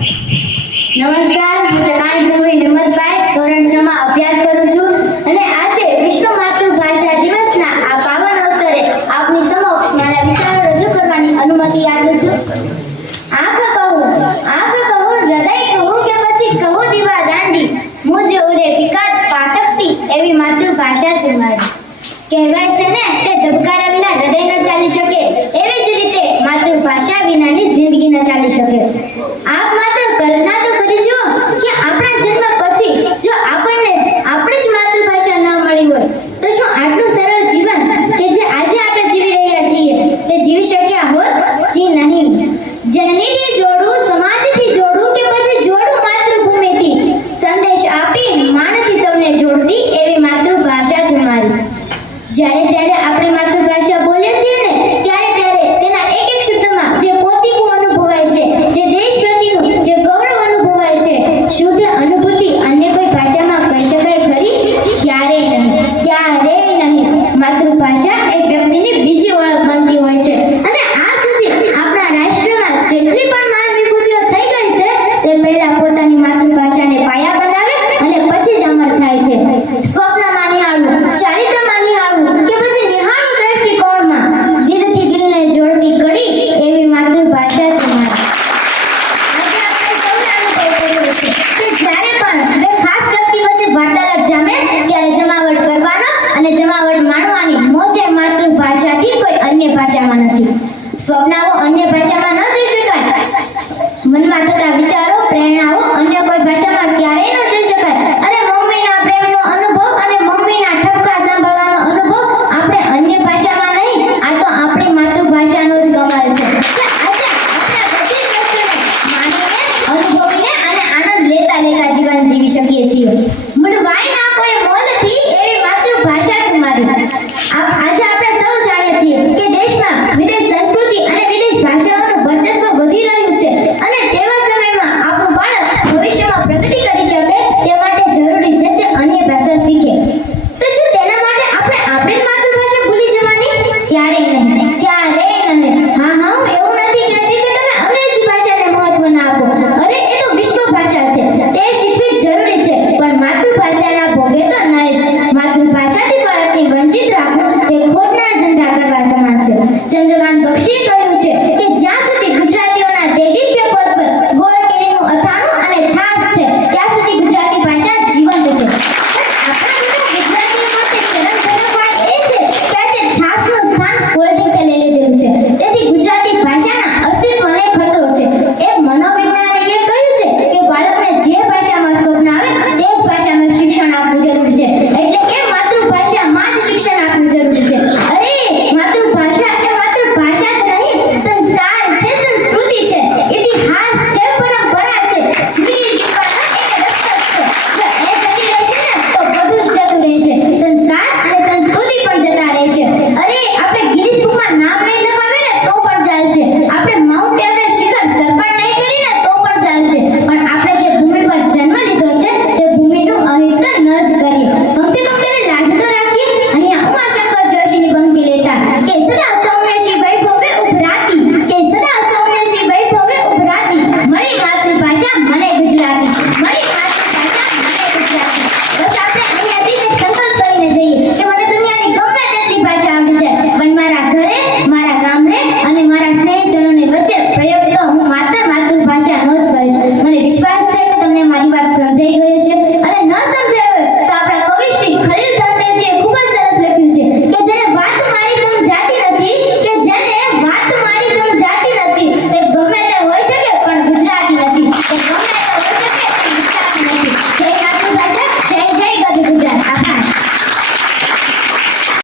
નમસ્કાર, હું ચકાણી ધ્રુવી હિંમતભાઈ ધોરણ 6 માં અભ્યાસ કરું છું અને આજે વિશ્વ માતૃભાષા દિવસના આ પાવન અવસરે આપની સમક્ષ મારા વિચારો રજૂ કરવાની અનુમતિ આપું છું. આંખ કહું, હૃદય કહું કે પછી કહું દીવા દાંડી, મુજ ઉરે પિકાત પાતકતી એવી માતૃભાષા તમારી. કહેવાય છે ને કે ધબકારા વિના હૃદય ન ચાલી શકે, એવી જ રીતે માતૃભાષા વિનાની જિંદગી ન ચાલી શકે. આપ માત્ર કલ્પના તો કરી જુઓ કે આપણા જન્મ પછી જો આપણને આપણી જ માતૃભાષા ન મળી હોય તો શું આટલું સરળ જીવન કે જે આજે આપણે જીવી રહ્યા છીએ તે જીવી શક્યા હોત? જી નહીં. જનનીથી જોડું, સમાજથી જોડું કે પછી જોડું માતૃભૂમિથી, સંદેશ આપી માનથી સૌને જોડતી એવી માતૃભાષા તમારી. જ્યારે ત્યારે આપણે માતૃભાષા બોલીએ છીએ ને ત્યારે તેના એક એક શબ્દમાં જે પોતીકું અનુભવાય છે, જે દેશ પ્રત્યેનું જે ગૌરવ અનુભવાય છે, શુદ્ધ અનુભૂતિ અન્ય કોઈ ભાષામાં કહી શકાય ખરી? ક્યારેય નહીં. માતૃભાષા એ વ્યક્તિની બીજી ઓળખ બનતી હોય છે અને આ સુધી આપણા રાષ્ટ્રમાં જેટલી પણ મહાન વિભૂતિઓ થઈ ગઈ છે તે પહેલા પોતાની માતૃભાષાને પાયા બનાવે અને પછી જ અમર થાય છે. સ્વપ્નમાં નિહાળવું, ચારિત્રમાં નિહાળવું કે પછી નિહાળવું દ્રષ્ટિકોણમાં, દિલથી દિલને જોડતી કડી એવી માતૃભાષા તમારી. આજે આપણે સૌને અનુભવ કર્યો છે કે જ્યારે પણ બે ખાસ વ્યક્તિ વચ્ચે વાર્તાલાપ જામે ત્યારે જમાવટ કરવાનો અને જમાવટ માણવાની મોજે માતૃભાષાથી કોઈ અન્ય ભાષામાં નથી. સ્વપ્નાઓ અન્ય ભાષામાં ન જોઈ શકાય. મનમાં થતા વિચારો, પ્રેરણાઓ